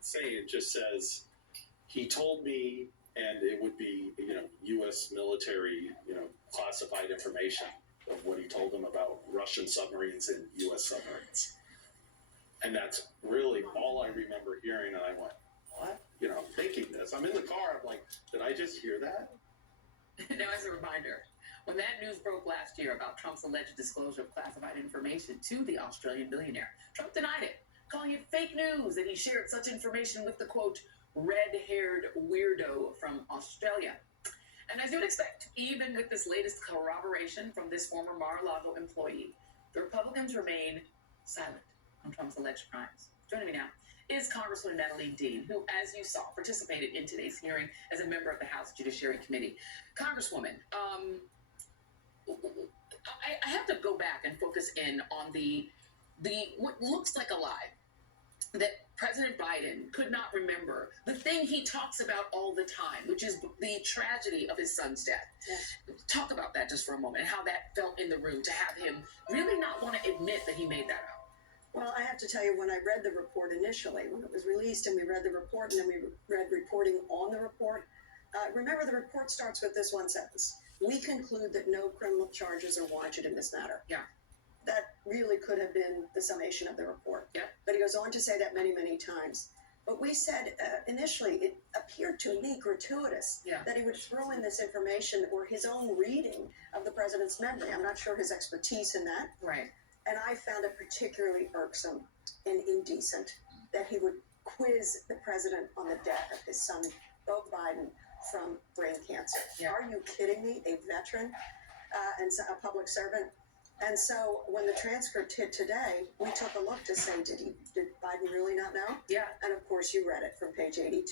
saying it just says, he told me, and it would be, U.S. military, classified information of what he told them about Russian submarines and U.S. submarines. And that's really all I remember hearing, and I went, what? Thinking this. I'm in the car, I'm like, did I just hear that? Now, as a reminder, when that news broke last year about Trump's alleged disclosure of classified information to the Australian billionaire, Trump denied it, calling it fake news that he shared such information with the, quote, red-haired weirdo from Australia. And as you would expect, even with this latest corroboration from this former Mar-a-Lago employee, the Republicans remain silent on Trump's alleged crimes. Joining me now is Congresswoman Natalie Dean, who, as you saw, participated in today's hearing as a member of the House Judiciary Committee. Congresswoman, I have to go back and focus in on the what looks like a lie that President Biden could not remember the thing he talks about all the time, which is the tragedy of his son's death. Yes. Talk about that just for a moment, and how that felt in the room to have him really not want to admit that he made that up. Well, I have to tell you, when I read the report initially, when it was released and we read the report and then we read reporting on the report, remember the report starts with this one sentence. We conclude that no criminal charges are warranted in this matter. Yeah. That really could have been the summation of the report. Yeah. But he goes on to say that many, many times. But we said initially it appeared to me gratuitous that he would throw in this information or his own reading of the president's memory. I'm not sure his expertise in that. Right. And I found it particularly irksome and indecent that he would quiz the president on the death of his son, Beau Biden, from brain cancer. Yeah. Are you kidding me? A veteran and a public servant. And so when the transcript hit today, we took a look to say, did Biden really not know? Yeah. And of course, you read it from page 82.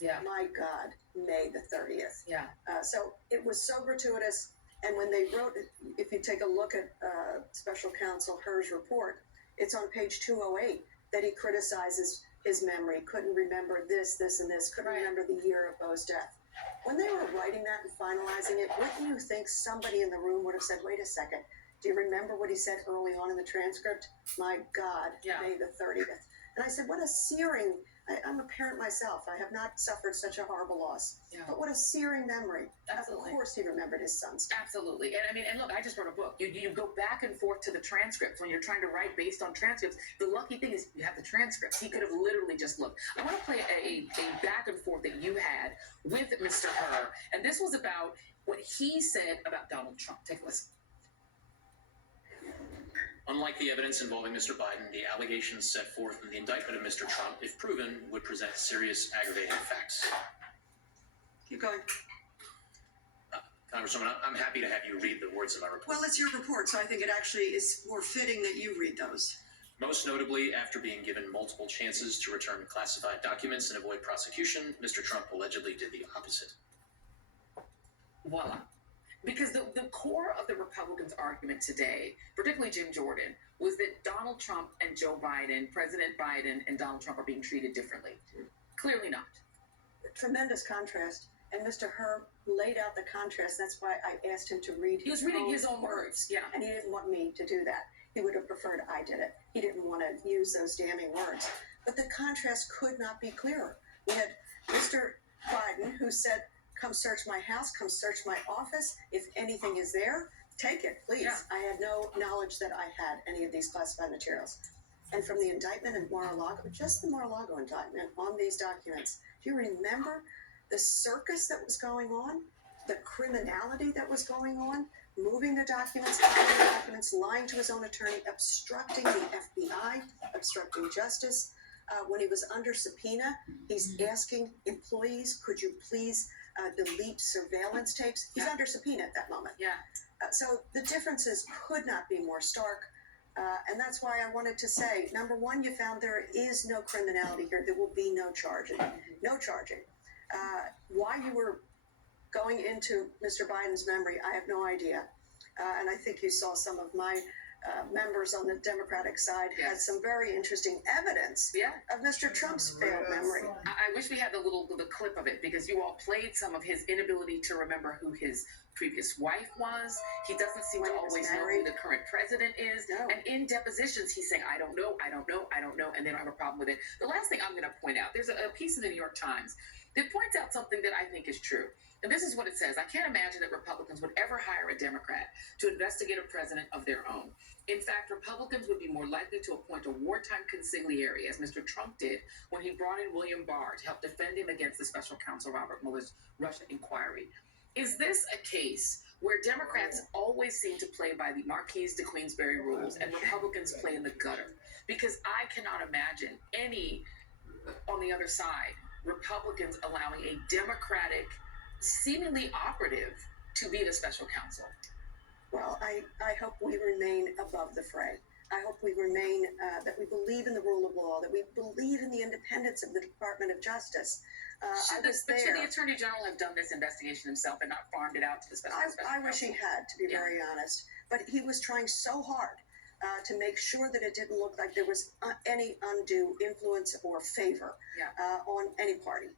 Yeah. My God, May the 30th. Yeah. So it was so gratuitous. And when they wrote it, if you take a look at Special Counsel Herr's report, it's on page 208 that he criticizes his memory, couldn't remember this, and this, couldn't remember the year of Beau's death. When they were writing that and finalizing it, wouldn't you think somebody in the room would have said, wait a second, do you remember what he said early on in the transcript? My God, May the 30th. And I said, what a searing, I'm a parent myself. I have not suffered such a horrible loss. Yeah. But what a searing memory. Absolutely. Of course he remembered his son's. Absolutely. And look, I just wrote a book. You go back and forth to the transcripts when you're trying to write based on transcripts. The lucky thing is you have the transcripts. He could have literally just looked. I want to play a back and forth that you had with Mr. Herr. And this was about what he said about Donald Trump. Take a listen. Unlike the evidence involving Mr. Biden, the allegations set forth in the indictment of Mr. Trump, if proven, would present serious aggravating facts. Keep going. Congresswoman, I'm happy to have you read the words of my report. Well, it's your report, so I think it actually is more fitting that you read those. Most notably, after being given multiple chances to return classified documents and avoid prosecution, Mr. Trump allegedly did the opposite. Voila. Because the core of the Republicans' argument today, particularly Jim Jordan, was that Donald Trump and Joe Biden, President Biden and Donald Trump are being treated differently. Clearly not. Tremendous contrast. And Mr. Herr laid out the contrast. That's why I asked him to read his own words. Yeah. And he didn't want me to do that. He would have preferred I did it. He didn't want to use those damning words. But the contrast could not be clearer. We had Mr. Biden who said, come search my house, come search my office. If anything is there, take it, please. Yeah. I had no knowledge that I had any of these classified materials. And from the indictment in Mar-a-Lago, just the Mar-a-Lago indictment on these documents, do you remember the circus that was going on, the criminality that was going on, moving the documents, hiding the documents, lying to his own attorney, obstructing the FBI, obstructing justice. When he was under subpoena, he's asking employees, could you please delete surveillance tapes? He's under subpoena at that moment. Yeah. So the differences could not be more stark. And that's why I wanted to say, number one, you found there is no criminality here. There will be no charging. No charging. Why you were going into Mr. Biden's memory, I have no idea. And I think you saw some of my members on the Democratic side had Yes. some very interesting evidence Yeah. of Mr. Trump's failed memory. I wish we had the clip of it because you all played some of his inability to remember who his previous wife was. He doesn't seem When to he was always know who married. the current president is. No. And in depositions, he's saying, I don't know, I don't know, I don't know, and they don't have a problem with it. The last thing I'm going to point out, there's a piece in the New York Times that points out something that I think is true. And this is what it says. I can't imagine that Republicans would ever hire a Democrat to investigate a president of their own. In fact, Republicans would be more likely to appoint a wartime consigliere, as Mr. Trump did when he brought in William Barr to help defend him against the special counsel Robert Mueller's Russia inquiry. Is this a case where Democrats always seem to play by the Marquise de Queensberry rules and Republicans play in the gutter? Because I cannot imagine any, on the other side, Republicans allowing a Democratic, seemingly operative, to be the special counsel. Well, I hope we remain above the fray. I hope we remain, that we believe in the rule of law, that we believe in the independence of the Department of Justice. Should the Attorney General have done this investigation himself and not farmed it out to the special I wish he counsel? had, to be very honest. But he was trying so hard to make sure that it didn't look like there was any undue influence or favor on any party.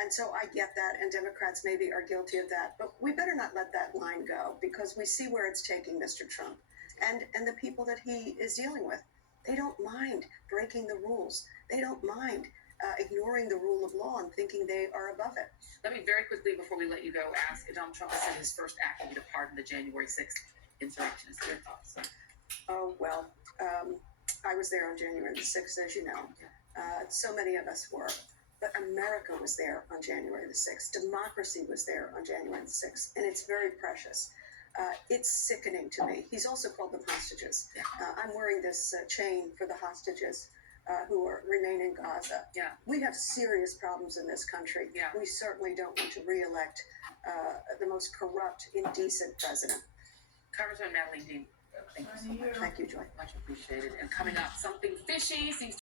And so I get that, and Democrats maybe are guilty of that. But we better not let that line go, because we see where it's taking Mr. Trump and the people that he is dealing with. They don't mind breaking the rules. They don't mind ignoring the rule of law and thinking they are above it. Let me very quickly, before we let you go, ask Donald Trump has said his first act will be to pardon the January 6th insurrectionists. Your thoughts? Oh, well, I was there on January the 6th, as you know. So many of us were. But America was there on January the 6th. Democracy was there on January the 6th. And it's very precious. It's sickening to me. He's also called them hostages. I'm wearing this chain for the hostages who remain in Gaza. Yeah. We have serious problems in this country. Yeah. We certainly don't want to reelect the most corrupt, indecent president. Congressman Natalie Dean, thank you so much. Thank you, Joy. Much appreciated. And coming up, something fishy seems